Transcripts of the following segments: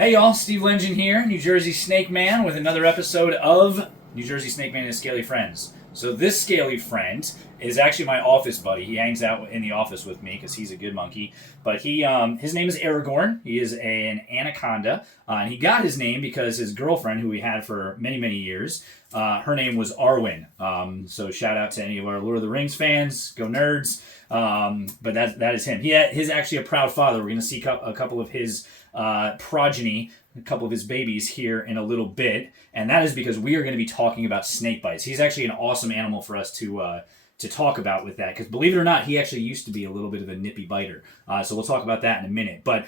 Hey y'all, Steve Lengen here, New Jersey Snake Man, with another episode of New Jersey Snake Man and Scaly Friends. So this Scaly Friend is actually my office buddy. He hangs out in the office with me because he's a good monkey. But his name is Aragorn. He is an anaconda, and he got his name because his girlfriend, who he had for many, many years, her name was Arwen. So shout out to any of our Lord of the Rings fans. Go nerds. But that is him. He's actually a proud father. We're going to see a couple of his progeny, a couple of his babies here in a little bit, and that is because we are going to be talking about snake bites. He's actually an awesome animal for us to talk about with that, because believe it or not, he actually used to be a little bit of a nippy biter. So we'll talk about that in a minute. But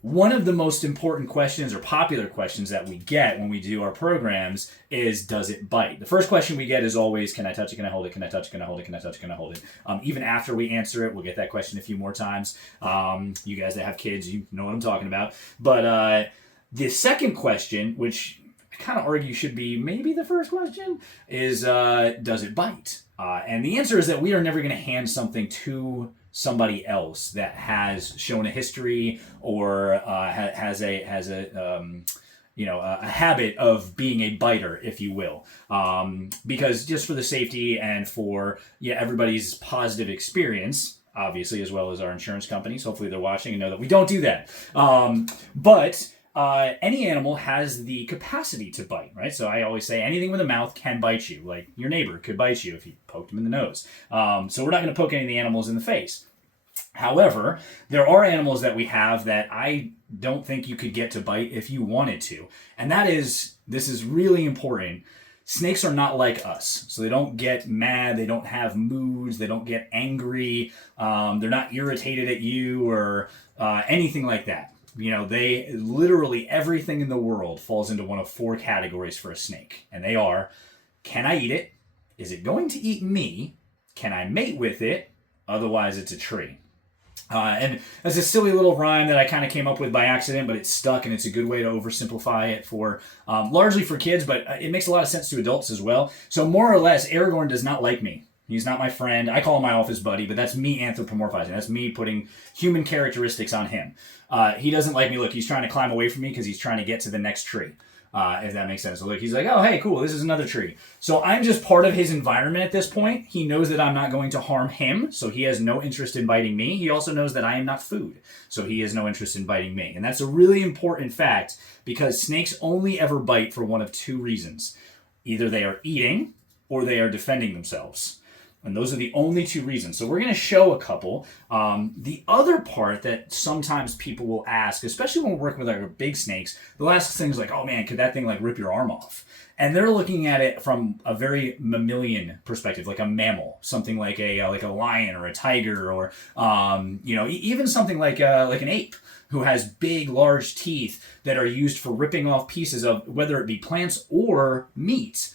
one of the most important questions or popular questions that we get when we do our programs is, does it bite? The first question we get is always, can I touch it? Can I hold it? Can I touch it? Can I hold it? Can I touch it? Can I hold it? Even after we answer it, we'll get that question a few more times. You guys that have kids, you know what I'm talking about. But the second question, which I kind of argue should be maybe the first question, is does it bite? And the answer is that we are never going to hand something to somebody else that has shown a history or has a habit of being a biter, if you will, because just for the safety and for everybody's positive experience, obviously, as well as our insurance companies. Hopefully they're watching and know that we don't do that. But any animal has the capacity to bite, right? So I always say anything with a mouth can bite you. Like your neighbor could bite you if you poked him in the nose. So we're not going to poke any of the animals in the face. However, there are animals that we have that I don't think you could get to bite if you wanted to. And this is really important. Snakes are not like us. So they don't get mad, they don't have moods, they don't get angry, they're not irritated at you or anything like that. They literally, everything in the world falls into one of four categories for a snake. And they are, can I eat it? Is it going to eat me? Can I mate with it? Otherwise, it's a tree. And that's a silly little rhyme that I kind of came up with by accident, but it's stuck, and it's a good way to oversimplify it for largely for kids, but it makes a lot of sense to adults as well. So more or less, Aragorn does not like me. He's not my friend. I call him my office buddy, but that's me anthropomorphizing. That's me putting human characteristics on him. He doesn't like me. Look, he's trying to climb away from me because he's trying to get to the next tree, if that makes sense. So look, he's like, oh, hey, cool, this is another tree. So I'm just part of his environment at this point. He knows that I'm not going to harm him, so he has no interest in biting me. He also knows that I am not food, so he has no interest in biting me. And that's a really important fact, because snakes only ever bite for one of two reasons. Either they are eating or they are defending themselves. And those are the only two reasons. So we're going to show a couple. The other part that sometimes people will ask, especially when we're working with our big snakes, they'll ask things like, oh man, could that thing like rip your arm off? And they're looking at it from a very mammalian perspective, like a mammal, something like a lion or a tiger, or even something like an ape, who has big, large teeth that are used for ripping off pieces of, whether it be plants or meat,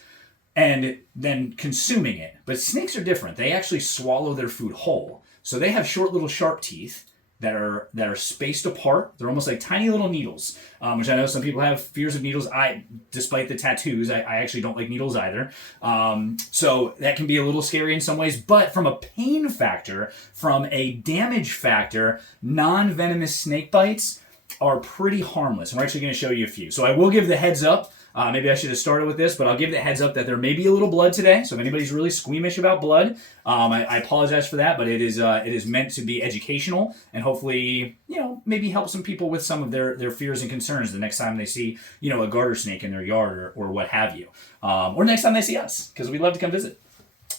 and then consuming it. But snakes are different. They actually swallow their food whole. So they have short little sharp teeth that are spaced apart. They're almost like tiny little needles, which I know some people have fears of needles. Despite the tattoos, I actually don't like needles either. So that can be a little scary in some ways. But from a pain factor, from a damage factor, non-venomous snake bites are pretty harmless. And we're actually going to show you a few. So I will give the heads up. Maybe I should have started with this, but I'll give the heads up that there may be a little blood today. So if anybody's really squeamish about blood, I apologize for that, but it is meant to be educational and hopefully, maybe help some people with some of their fears and concerns the next time they see, a garter snake in their yard or what have you. Or next time they see us, because we'd love to come visit.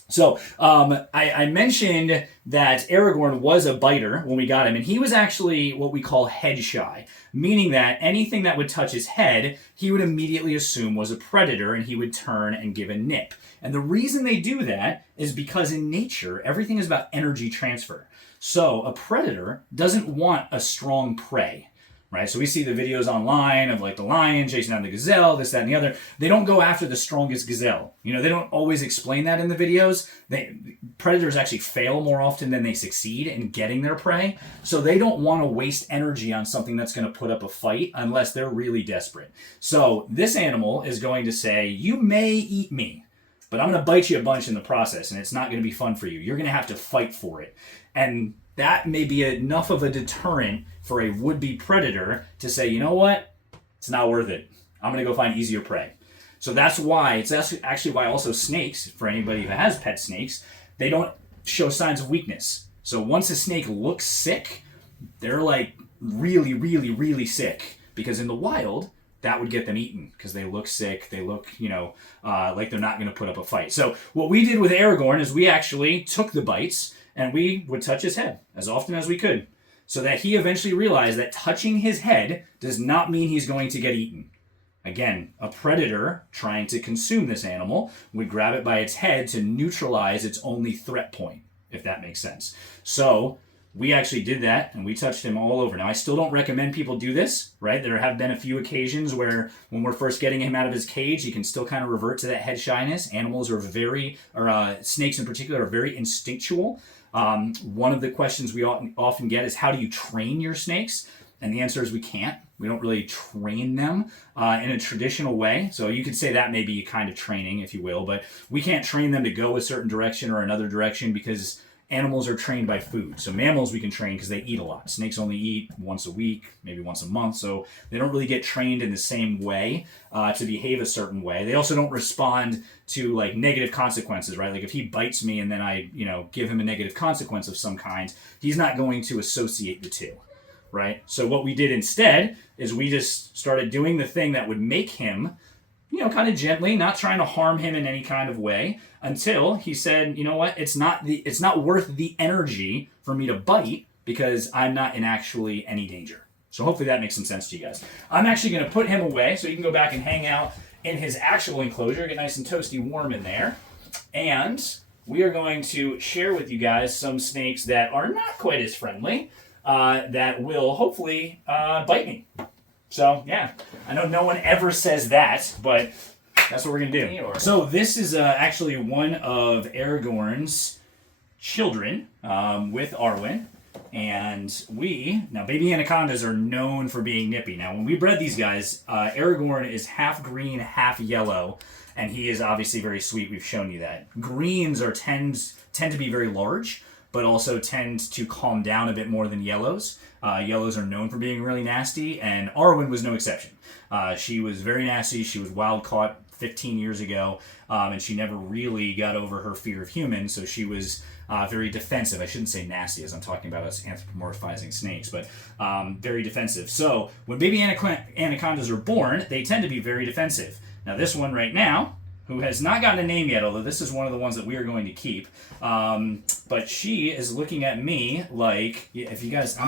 So I mentioned that Aragorn was a biter when we got him, and he was actually what we call head shy, meaning that anything that would touch his head, he would immediately assume was a predator, and he would turn and give a nip. And the reason they do that is because in nature, everything is about energy transfer. So a predator doesn't want a strong prey. Right, so we see the videos online of like the lion chasing down the gazelle, this, that, and the other. They don't go after the strongest gazelle. They don't always explain that in the videos. Predators actually fail more often than they succeed in getting their prey. So they don't want to waste energy on something that's going to put up a fight unless they're really desperate. So this animal is going to say, you may eat me, but I'm going to bite you a bunch in the process, and it's not going to be fun for you. You're going to have to fight for it. And that may be enough of a deterrent for a would-be predator to say, you know what? It's not worth it. I'm going to go find easier prey. So that's why, it's actually why also snakes, for anybody who has pet snakes, they don't show signs of weakness. So once a snake looks sick, they're like really, really, really sick. Because in the wild, that would get them eaten because they look sick. They look, like they're not going to put up a fight. So what we did with Aragorn is we actually took the bites and we would touch his head as often as we could so that he eventually realized that touching his head does not mean he's going to get eaten. Again, a predator trying to consume this animal would grab it by its head to neutralize its only threat point, if that makes sense. So we actually did that, and we touched him all over. Now, I still don't recommend people do this, right? There have been a few occasions where when we're first getting him out of his cage, he can still kind of revert to that head shyness. Animals are snakes in particular, are very instinctual. One of the questions we often get is, how do you train your snakes? And the answer is we can't. We don't really train them in a traditional way. So you could say that may be kind of training, if you will, but we can't train them to go a certain direction or another direction because animals are trained by food. So mammals we can train because they eat a lot. Snakes only eat once a week, maybe once a month. So they don't really get trained in the same way to behave a certain way. They also don't respond to like negative consequences, right? Like if he bites me and then I, give him a negative consequence of some kind, he's not going to associate the two, right? So what we did instead is we just started doing the thing that would make him, kind of gently, not trying to harm him in any kind of way, until he said, you know what, it's not worth the energy for me to bite because I'm not in actually any danger. So hopefully that makes some sense to you guys. I'm actually going to put him away so he can go back and hang out in his actual enclosure, get nice and toasty warm in there. And we are going to share with you guys some snakes that are not quite as friendly, that will hopefully bite me. So, yeah, I know no one ever says that, but that's what we're going to do. So this is actually one of Aragorn's children with Arwen. And now baby anacondas are known for being nippy. Now, when we bred these guys, Aragorn is half green, half yellow, and he is obviously very sweet. We've shown you that. Greens tend to be very large, but also tend to calm down a bit more than yellows. Yellows are known for being really nasty, and Arwen was no exception. She was very nasty. She was wild caught 15 years ago, and she never really got over her fear of humans, so she was very defensive. I shouldn't say nasty as I'm talking about us anthropomorphizing snakes, but very defensive. So when baby anacondas are born, they tend to be very defensive. Now this one right now, who has not gotten a name yet, although this is one of the ones that we are going to keep. But she is looking at me like, I don't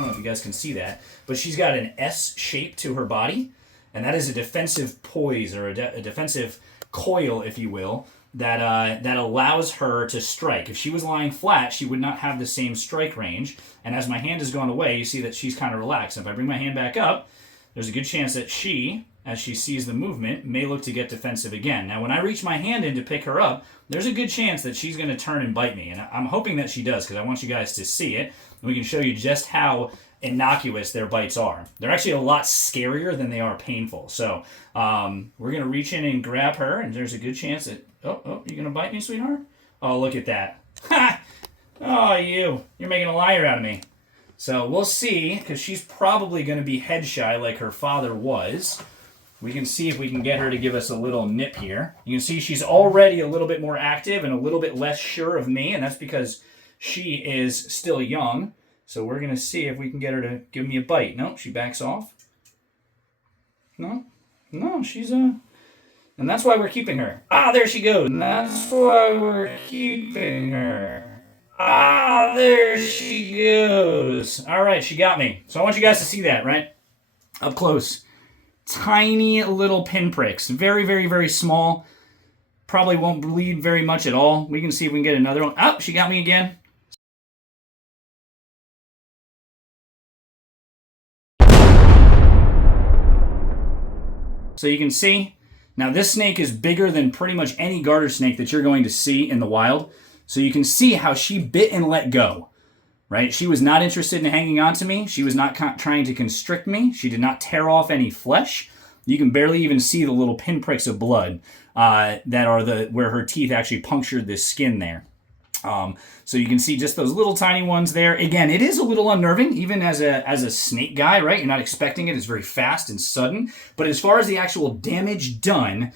know if you guys can see that, but she's got an S shape to her body, and that is a defensive poise, or a defensive coil, if you will, that allows her to strike. If she was lying flat, she would not have the same strike range, and as my hand has gone away, you see that she's kind of relaxed. If I bring my hand back up, there's a good chance that she, as she sees the movement, may look to get defensive again. Now, when I reach my hand in to pick her up, there's a good chance that she's going to turn and bite me. And I'm hoping that she does, because I want you guys to see it. And we can show you just how innocuous their bites are. They're actually a lot scarier than they are painful. So we're going to reach in and grab her, and there's a good chance that... Oh, you going to bite me, sweetheart? Oh, look at that. Ha! Oh, you're making a liar out of me. So we'll see, because she's probably going to be head shy like her father was. We can see if we can get her to give us a little nip here. You can see she's already a little bit more active and a little bit less sure of me, and that's because she is still young. So we're going to see if we can get her to give me a bite. Nope, she backs off. No, she's and that's why we're keeping her. Ah, there she goes. And that's why we're keeping her. Ah, there she goes. All right, she got me. So I want you guys to see that, right? Up close. Tiny little pinpricks. Very, very, very small. Probably won't bleed very much at all. We can see if we can get another one. Oh, she got me again. So you can see, now this snake is bigger than pretty much any garter snake that you're going to see in the wild. So you can see how she bit and let go, right? She was not interested in hanging on to me. She was not trying to constrict me. She did not tear off any flesh. You can barely even see the little pinpricks of blood that are where her teeth actually punctured the skin there. So you can see just those little tiny ones there. Again, it is a little unnerving, even as a snake guy, right? You're not expecting it. It's very fast and sudden. But as far as the actual damage done,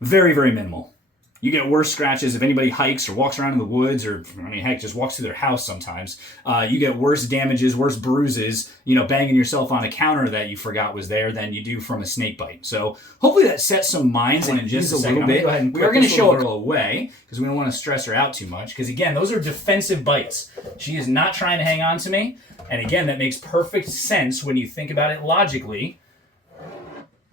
very, very minimal. You get worse scratches if anybody hikes or walks around in the woods, or I mean, heck, just walks through their house sometimes. You get worse damages, worse bruises, banging yourself on a counter that you forgot was there than you do from a snake bite. So hopefully that sets some minds in just a little bit. We are going to show her away because we don't want to stress her out too much. Because again, those are defensive bites. She is not trying to hang on to me. And again, that makes perfect sense when you think about it logically.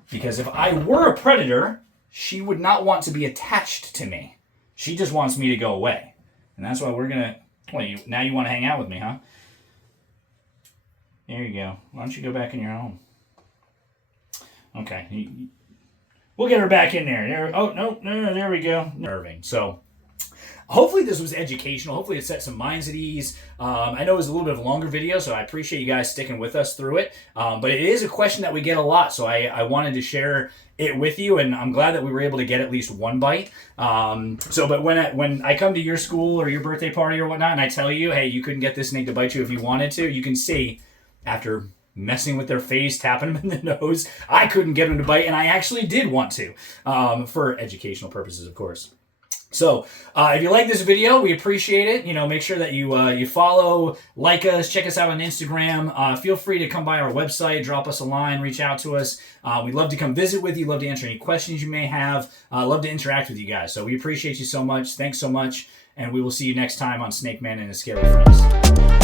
Because if I were a predator, she would not want to be attached to me. She just wants me to go away. And that's why we're going to... now you want to hang out with me, huh? There you go. Why don't you go back in your home? Okay. We'll get her back in there. Oh, no, there we go. Nerving. So... hopefully this was educational. Hopefully it set some minds at ease. I know it was a little bit of a longer video, so I appreciate you guys sticking with us through it. But it is a question that we get a lot, so I wanted to share it with you, and I'm glad that we were able to get at least one bite. But when I come to your school or your birthday party or whatnot, and I tell you, hey, you couldn't get this snake to bite you if you wanted to, you can see after messing with their face, tapping them in the nose, I couldn't get them to bite, and I actually did want to, for educational purposes, of course. So, if you like this video, we appreciate it. Make sure that you follow, like us, check us out on Instagram. Feel free to come by our website, drop us a line, reach out to us. We'd love to come visit with you, love to answer any questions you may have, love to interact with you guys. So we appreciate you so much. Thanks so much, and we will see you next time on Snake Man and his Scaly Friends.